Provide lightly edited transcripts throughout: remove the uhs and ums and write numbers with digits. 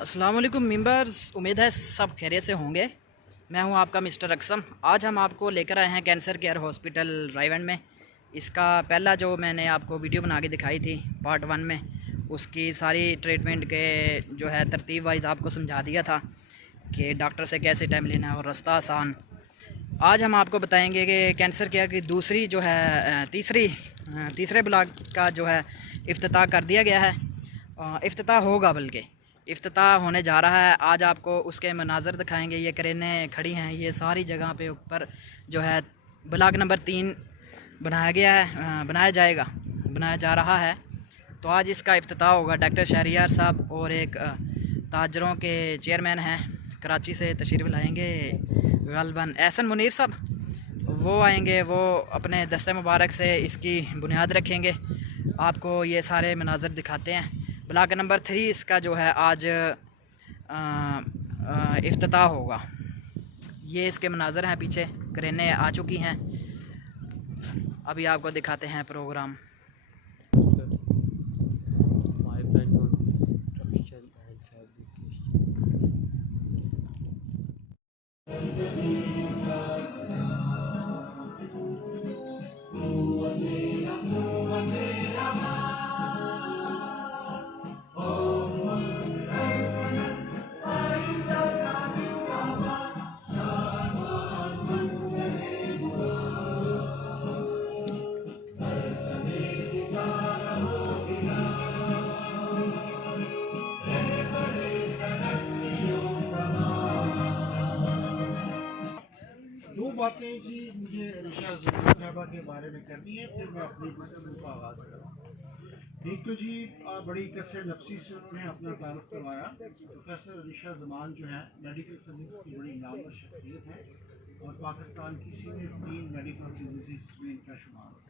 अस्सलाम वालेकुम मेंबर्स, उम्मीद है सब खैरियत से होंगे। मैं हूं आपका मिस्टर अक्सम। आज हम आपको लेकर आए हैं कैंसर केयर हॉस्पिटल रायवन में। इसका पहला जो मैंने आपको वीडियो बना के दिखाई थी पार्ट 1 में, उसकी सारी ट्रीटमेंट के जो है तरतीब वाइज आपको समझा दिया था कि डॉक्टर से कैसे टाइम लेना है और रास्ता आसान। आज हम आपको बताएंगे कि कैंसर केयर की दूसरी जो है तीसरे ब्लॉक का जो है इफ्तिताह कर दिया गया है। इफ्तिताह होगा, बल्कि इफ्तिताह होने जा रहा है। आज आपको उसके मनाज़र दिखाएंगे। ये क्रेनें खड़ी हैं, ये सारी जगह पे ऊपर जो है ब्लॉक नंबर 3 बनाया गया है, बनाया जा रहा है। तो आज इसका इफ्तिताह होगा। डॉक्टर शहरियार साहब और एक ताजरों के चेयरमैन हैं, कराची से तशरीफ़ लाएंगे गलबन एहसन मुनीर साहब। वो आएंगे, वो अपने दस्ते मुबारक से इसकी बुनियाद रखेंगे। आपको ये सारे मनाज़र दिखाते हैं। ब्लॉक नंबर 3 इसका जो है आज इफ्तिताह होगा। ये इसके मनाज़र हैं, पीछे क्रेनें आ चुकी हैं। अभी आपको दिखाते हैं प्रोग्राम। दो बातें जी मुझे रिशा ज़मीन साहबा के बारे में करनी है, फिर मैं अपनी गुफ्तगू का आगाज़ करूँ। एक तो जी बड़ी कसर नफसी से उन्होंने अपना तारुफ करवाया। प्रोफेसर रिशा ज़मान जो है मेडिकल फिजिक्स की बड़ी नामवर शख्सियत है और पाकिस्तान की सीनियर 3 मेडिकल फिजिसिस्ट में इनका शुमार है।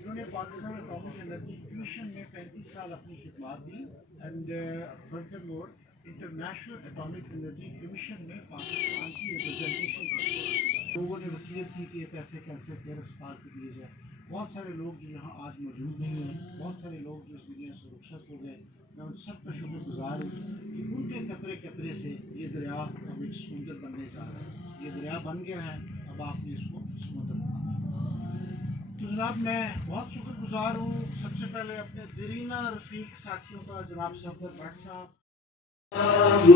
इन्होंने पाकिस्तान एटॉमिक एनर्जी कमीशन में 35 साल अपनी खिदमत दी and further more international atomic energy commission में पाकिस्तान की रिप्रेजेंटेशन। लोगों ने वसीयत की कि पैसे कैंसर केयर अस्पताल के लिए जाए। बहुत सारे लोग जो यहाँ आज मौजूद नहीं हैं, बहुत सारे लोग जो इस दुनिया से रुखसत हो गए। मैं उन सब का शुक्रगुजार हूँ कि उनके कतरे कतरे से ये दरिया अब एक समुंदर बनने जा रहा है। ये दरिया बन गया है, अब आपने इसको समुंदर बनाना। तो जनाब मैं बहुत शुक्रगुजार हूँ सबसे पहले अपने दरीना रफीक साथियों का, जनाब सफदर भट्ट साहब।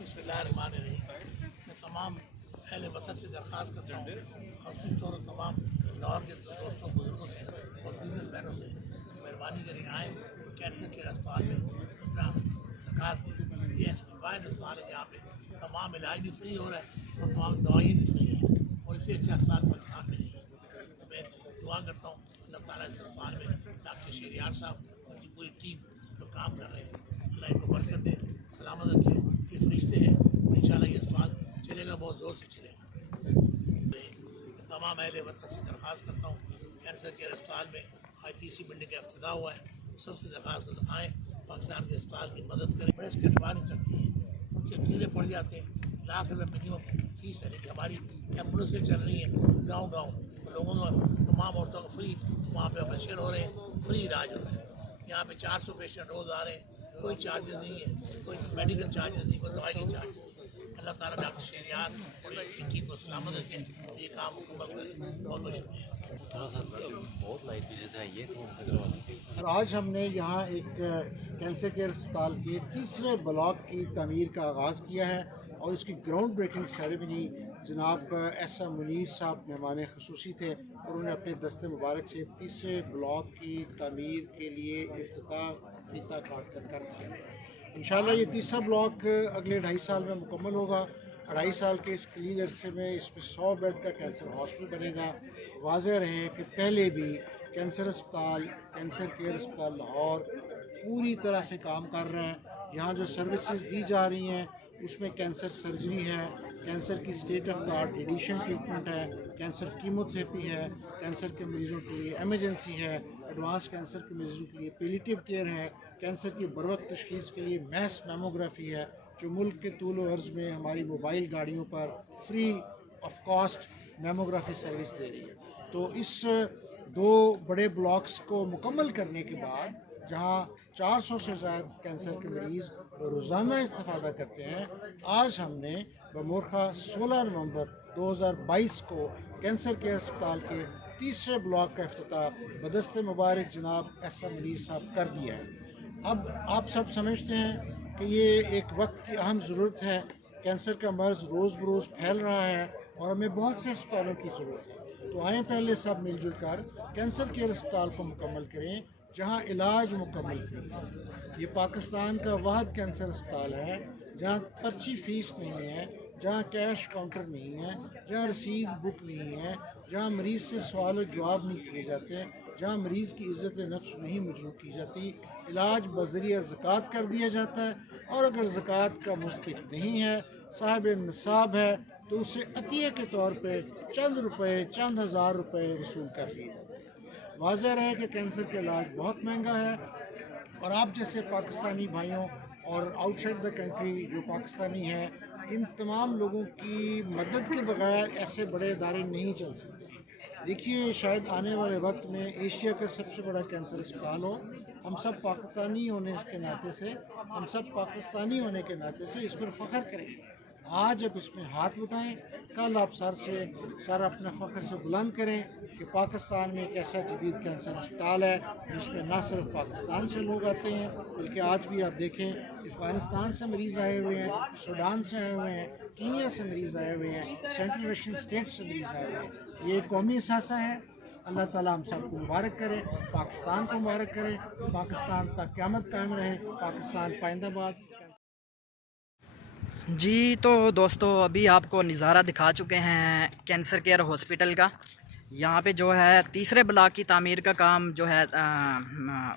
बिस्मिल्लाहिर्रहमानिर्रहीम। मैं तमाम अहले वतन से दरख्वास्त करता हूँ, खासतौर पर तमाम लाहौर के दोस्तों बुजुर्गों से और बिजनेसमैनों से मेहरबानी करें आएँ और कैंसर के अस्पताल में अपना ज़कात दें। ये वाहिद अस्पताल है जहाँ पे तमाम इलाज भी फ्री हो रहा है और तमाम दवाइयाँ भी फ्री हैं और इससे अच्छा अस्पताल पाकिस्तान में नहीं है। तो मैं दुआ करता हूँ अल्लाह ताला इस अस्पताल में डॉक्टर शहरियार साहब और उनकी पूरी टीम जो काम कर रहे हैं अल्लाह इनको बरकत दे, सलामत रखे। ये फरिश्ते हैं और इंशाल्लाह ये अस्पताल चलेगा, बहुत ज़ोर से चलेगा। तमाम अहले वतन से दरख्वास्त करता हूँ कैंसर केयर अस्पताल में आज तीसरी बिल्डिंग का इफ्तिताह हुआ है। सबसे दरख्वास्त करता आएँ पाकिस्तान के अस्पताल की मदद करें। बड़े कटवा नहीं सकती हैं, उनके कीड़े पड़ जाते हैं। लाख रुपये मिनिमम फीस है, लेकिन हमारी एम्बुलेंसें चल रही हैं गाँव लोगों को, तमाम औरतों को फ्री वहाँ पे ऑपरेशन हो रहे हैं, फ्री इलाज हो रहा है। यहाँ पे 400 पेशेंट रोज़ आ रहे हैं, कोई चार्जेस नहीं है, कोई मेडिकल चार्जेस नहीं, कोई दवाई के चार्जेस नहीं। अल्लाह ताला डॉक्टर शहरियार और इनकी टीम को सलामत रखें, ये काम मुकम्मल करें। बहुत बहुत शुक्रिया। और आज हमने यहाँ एक कैंसर केयर अस्पताल के तीसरे ब्लॉक की तमीर का आगाज़ किया है और इसकी ग्राउंड ब्रेकिंग सेरेमनी जनाब एस एम मुनीर साहब मेहमान खसूसी थे और उन्होंने अपने दस्ते मुबारक से तीसरे ब्लॉक की तमीर के लिए इफ्तिताह फीता काट कर दिया। इंशाल्लाह ये तीसरा ब्लॉक अगले 2.5 साल में मुकम्मल होगा। 2.5 साल के इस कलील अरसे में इसमें 100 बेड का कैंसर हॉस्पिटल बनेगा। वाज़ेह रहे कि पहले भी कैंसर अस्पताल, कैंसर केयर अस्पताल लाहौर पूरी तरह से काम कर रहे हैं। यहाँ जो सर्विसेज दी जा रही हैं उसमें कैंसर सर्जरी है, कैंसर की state of the art radiation treatment है, कैंसर कीमोथेरेपी है, कैंसर के मरीज़ों के लिए एमरजेंसी है, एडवांस कैंसर के मरीज़ों के लिए पेलिटिव केयर है, कैंसर की बरवक्त तशख़ीस के लिए मैस मैमोग्राफी है जो मुल्क के तूल व अर्ज़ में हमारी मोबाइल गाड़ियों पर free of cost mammography service दे रही है। तो इस 2 बड़े ब्लॉक्स को मुकम्मल करने के बाद जहाँ 400 से ज़्यादा कैंसर के मरीज़ रोज़ाना इस्तेफ़ादा करते हैं, आज हमने बमोरखा 16 नवंबर 2022 को कैंसर केयर अस्पताल के तीसरे ब्लॉक का इफ्तिताह बदस्ते मुबारक जनाब एस एम मुनीर साहब कर दिया है। अब आप सब समझते हैं कि ये एक वक्त की अहम ज़रूरत है। कैंसर का मर्ज़ रोज़ बरोज़ फैल रहा है और हमें बहुत से अस्पतालों की ज़रूरत है। तो आएँ पहले सब मिलजुल कर कैंसर केयर अस्पताल को मुकम्मल करें जहाँ इलाज मुकम्मल फ्री है। ये पाकिस्तान का वाहिद कैंसर अस्पताल है जहाँ पर्ची फ़ीस नहीं है, जहाँ कैश काउंटर नहीं है, जहाँ रसीद बुक नहीं है, जहाँ मरीज़ से सवाल व जवाब नहीं किए जाते, जहाँ मरीज़ की इज़्ज़त नफ्स नहीं मजरूह की जाती। इलाज बज़रिया ज़कात कर दिया जाता है और अगर ज़कात का मुस्तहिक़ नहीं है, साहिब निसाब है, तो उसे अतिया के तौर पे चंद रुपए, चंद हज़ार रुपए वसूल कर लिए जाते हैं। वाज़ेह रहे कि कैंसर का इलाज बहुत महंगा है और आप जैसे पाकिस्तानी भाइयों और आउटसाइड द कंट्री जो पाकिस्तानी हैं, इन तमाम लोगों की मदद के बगैर ऐसे बड़े इदारे नहीं चल सकते। देखिए, शायद आने वाले वक्त में एशिया का सबसे बड़ा कैंसर अस्पताल हो। हम सब पाकिस्तानी होने के नाते से इस पर फ़ख्र करें। आज अब इसमें हाथ उठाएं, कल आप सर अपना फ़ख्र से बुलंद करें कि पाकिस्तान में एक ऐसा जदीद कैंसर अस्पताल है जिसमें न सिर्फ पाकिस्तान से लोग आते हैं बल्कि आज भी आप देखें अफ़गानिस्तान से मरीज़ आए हुए हैं, सूडान से आए हुए हैं, कीनिया से मरीज़ आए हुए हैं, सेंट्रल एशियन स्टेट से मरीज़ आए हुए हैं। ये कौमी एहसास है। अल्लाह ताला हम सबको मुबारक करे, पाकिस्तान को मुबारक करे, पाकिस्तान तक क़यामत कायम रहे, पाकिस्तान पाइंदाबाद। जी तो दोस्तों, अभी आपको नज़ारा दिखा चुके हैं कैंसर केयर हॉस्पिटल का। यहाँ पे जो है तीसरे ब्लॉक की तामीर का काम जो है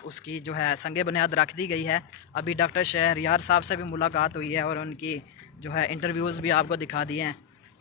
उसकी जो है संगे बुनियाद रख दी गई है। अभी डॉक्टर शहरियार साहब से भी मुलाकात हुई है और उनकी जो है इंटरव्यूज़ भी आपको दिखा दिए हैं।